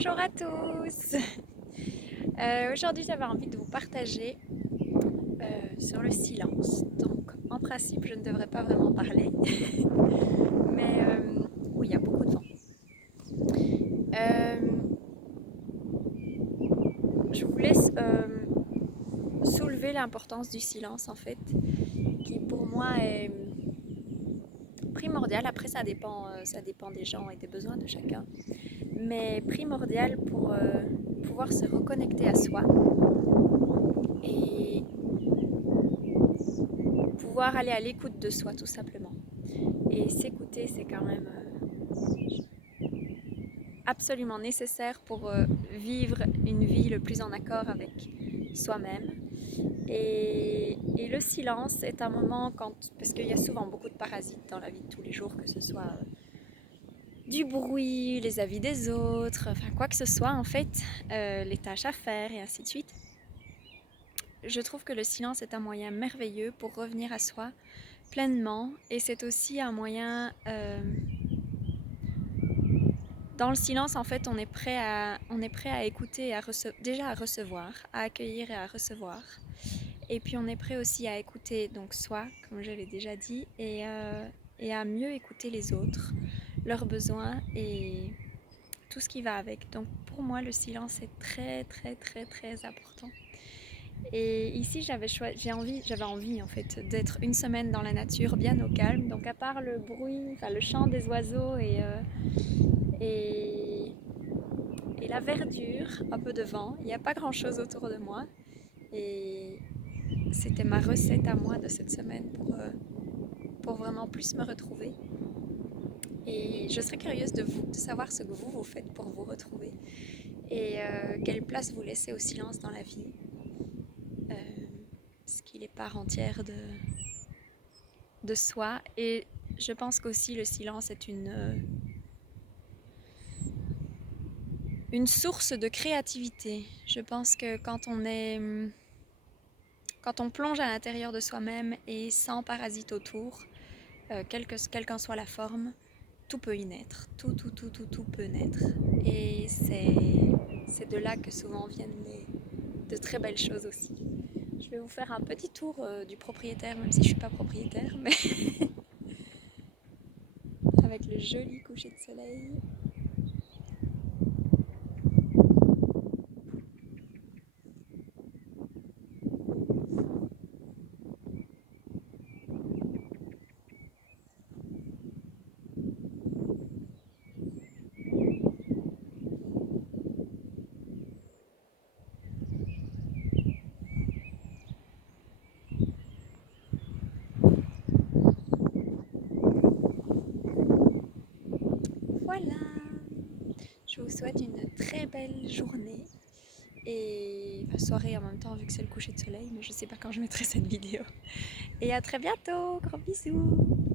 Bonjour à tous. Aujourd'hui j'avais envie de vous partager sur le silence. Donc en principe je ne devrais pas vraiment parler, mais oui il y a beaucoup de vent. Euh, je vous laisse soulever l'importance du silence en fait, qui pour moi est primordial. Après ça dépend des gens et des besoins de chacun, mais primordial pour pouvoir se reconnecter à soi et pouvoir aller à l'écoute de soi tout simplement. Et s'écouter, c'est quand même absolument nécessaire pour vivre une vie le plus en accord avec soi-même. Et le silence est un moment parce qu'il y a souvent beaucoup de parasites dans la vie de tous les jours, que ce soit du bruit, les avis des autres, enfin quoi que ce soit en fait, les tâches à faire et ainsi de suite. Je trouve que le silence est un moyen merveilleux pour revenir à soi pleinement, et c'est aussi un moyen dans le silence, en fait, on est prêt à écouter, déjà à recevoir, à accueillir et à recevoir. Et puis on est prêt aussi à écouter donc soi, comme je l'ai déjà dit, et à mieux écouter les autres, leurs besoins et tout ce qui va avec. Donc pour moi, le silence est très très très très important. Et ici, j'avais envie en fait d'être une semaine dans la nature, bien au calme. Donc à part le bruit, enfin le chant des oiseaux et et la verdure, un peu de vent, il n'y a pas grand chose autour de moi. Et c'était ma recette à moi de cette semaine pour vraiment plus me retrouver. Et je serais curieuse de savoir ce que vous faites pour vous retrouver. Et quelle place vous laissez au silence dans la vie. Euh, Parce qu'il est part entière de soi. Et je pense qu'aussi le silence est une source de créativité. Je pense que quand on plonge à l'intérieur de soi-même et sans parasite autour, quelle qu'en soit la forme, tout peut y naître. Tout peut naître. Et c'est de là que souvent viennent de très belles choses aussi. Je vais vous faire un petit tour du propriétaire, même si je ne suis pas propriétaire, mais avec le joli coucher de soleil. Voilà. Je vous souhaite une très belle journée et soirée en même temps vu que c'est le coucher de soleil, mais je sais pas quand je mettrai cette vidéo. Et à très bientôt, gros bisous.